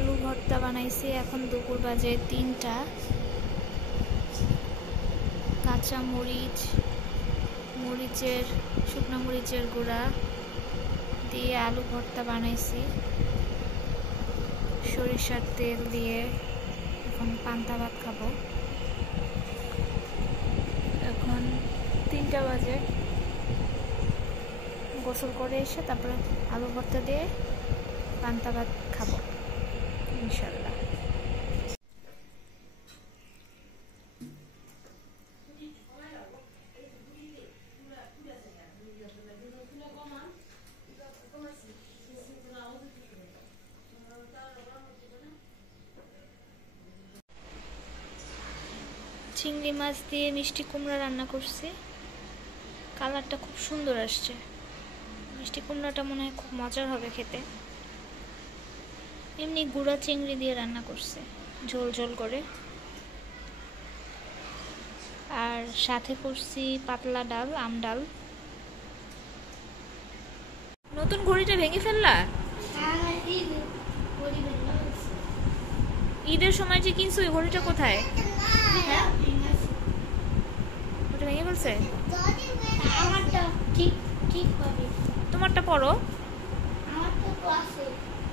আলু ভর্তা বানাইছি। এখন দুপুর বাজে 3টা। কাঁচা মরিচ, শুকনো মরিচের গুঁড়া দিয়ে আলু ভর্তা বানাইছি সরিষার তেল দিয়ে। এখন পান্তা ভাত খাবো। এখন 3টা বাজে। গোসল করে এসে তারপরে আলু ভর্তা দিয়ে পান্তা ভাত খাবো ইনশাল্লাহ। চিংড়ি মাছ দিয়ে মিষ্টি কুমড়া রান্না করছি। কালারটা খুব সুন্দর আসছে। মিষ্টি কুমড়াটা মনে হয় খুব মজার হবে খেতে। এমনি গুঁড়া চিংড়ি দিয়ে রান্না করছে ঝোল ঝোল করে। আর সাথে করছি পাতলা ডাল, আম ডাল। নতুন ঘড়িটা ভেঙে ফেললা? ঈদের সময় যে কিনছো ওই ঘড়িটা কোথায়? হ্যাঁ, ওটা ভেঙে ফেলছে। তোমারটা পড়ো।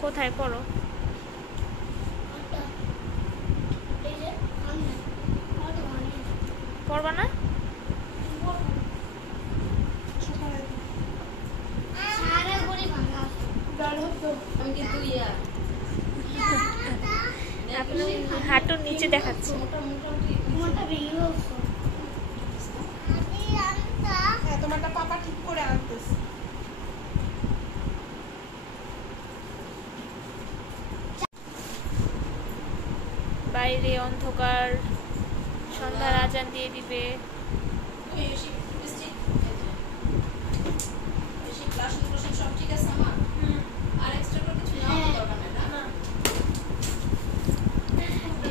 কোথায় পড়ো? পড়বা না? হাঁটুর নিচে দেখাচ্ছে। তোমারটা পাপা ঠিক করে আনতেছে। বাইরে অন্ধকার, সন্ধ্যার আজান দিয়ে দিবে।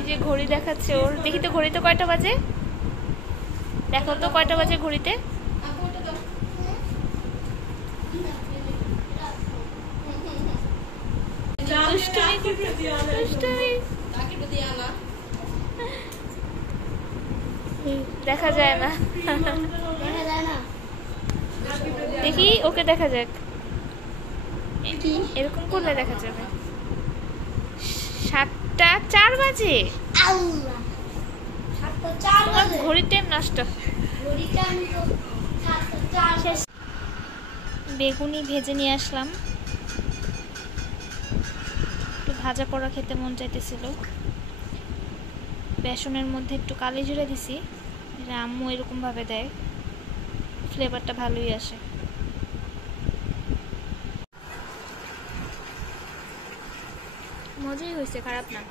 যে ঘড়ি দেখাচ্ছে ওর, দেখি তো ঘড়িতে কয়টা বাজে। দেখো তো কয়টা বাজে ঘড়িতে। দেখা যায় না। দেখি ওকে দেখা যাক। এরকম করলে দেখা যাবে। 7টা 4 বাজে। ঘড়ির টাইম নষ্ট। বেগুনি ভেজে নিয়ে আসলাম। একটু ভাজা পোড়া খেতে মন চাইতেছিল। বেসনের মধ্যে একটু কালি জিরা দিছি। এটা আম্মু এরকম ভাবে দেয়, ফ্লেভারটা ভালোই আসে। মজাই হয়েছে, খারাপ না।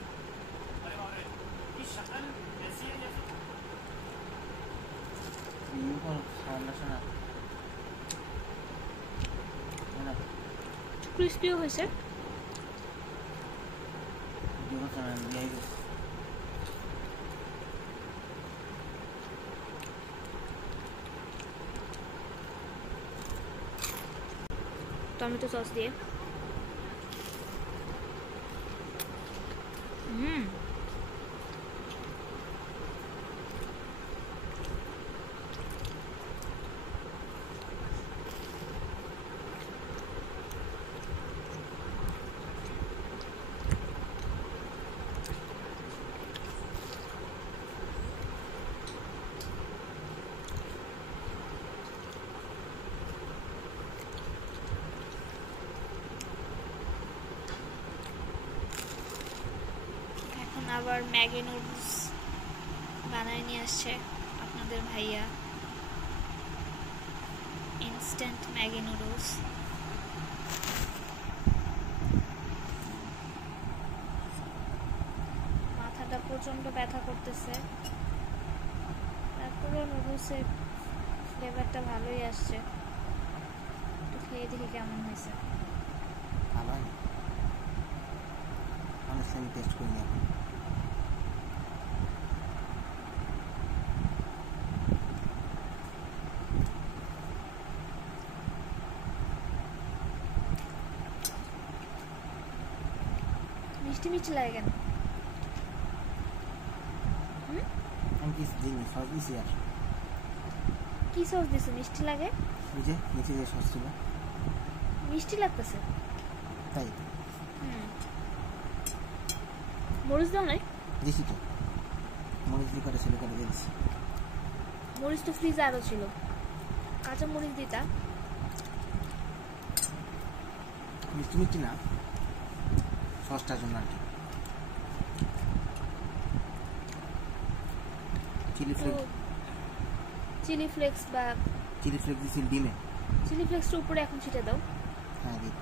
ক্রিস্পিও হয়েছে। টমেটো সস দিয়ে আবার ম্যাগি নুডলস বানায় নিয়ে আসছে আপনাদের ভাইয়া। Instant Maggi noodles. মাথাটা প্রচন্ড ব্যথা করতেছে, তারপরে নুডলসের ফ্লেভারটা ভালোই আসছে। একটু খেয়ে দেখি কেমন হয়েছে। টেস্ট করি না। মিষ্টি মিষ্টি লাগে কেন? আমি কিছু দিইনি, সস দিছি। আর কি সস দিছো মিষ্টি লাগে? ওই যে নিচে যে সস ছিল মিষ্টি লাগতেছে। তাই মরিচ দাও নাই? দিছি তো, মরিচ দিয়ে করে ছিল করে দিয়েছি। মরিচ তো ফ্রিজে আরো ছিল, কাঁচা মরিচ দিতা। মিষ্টি মিষ্টি না, সসটার জন্য আর কি। চিলি ফ্লেক্স, চিলি ফ্লেক্স বা চিলি ফ্লেক্স দিয়েছিল ডিমে। চিলি ফ্লেক্সটা উপরে এখন ছিটে দাও। হ্যাঁ দিই,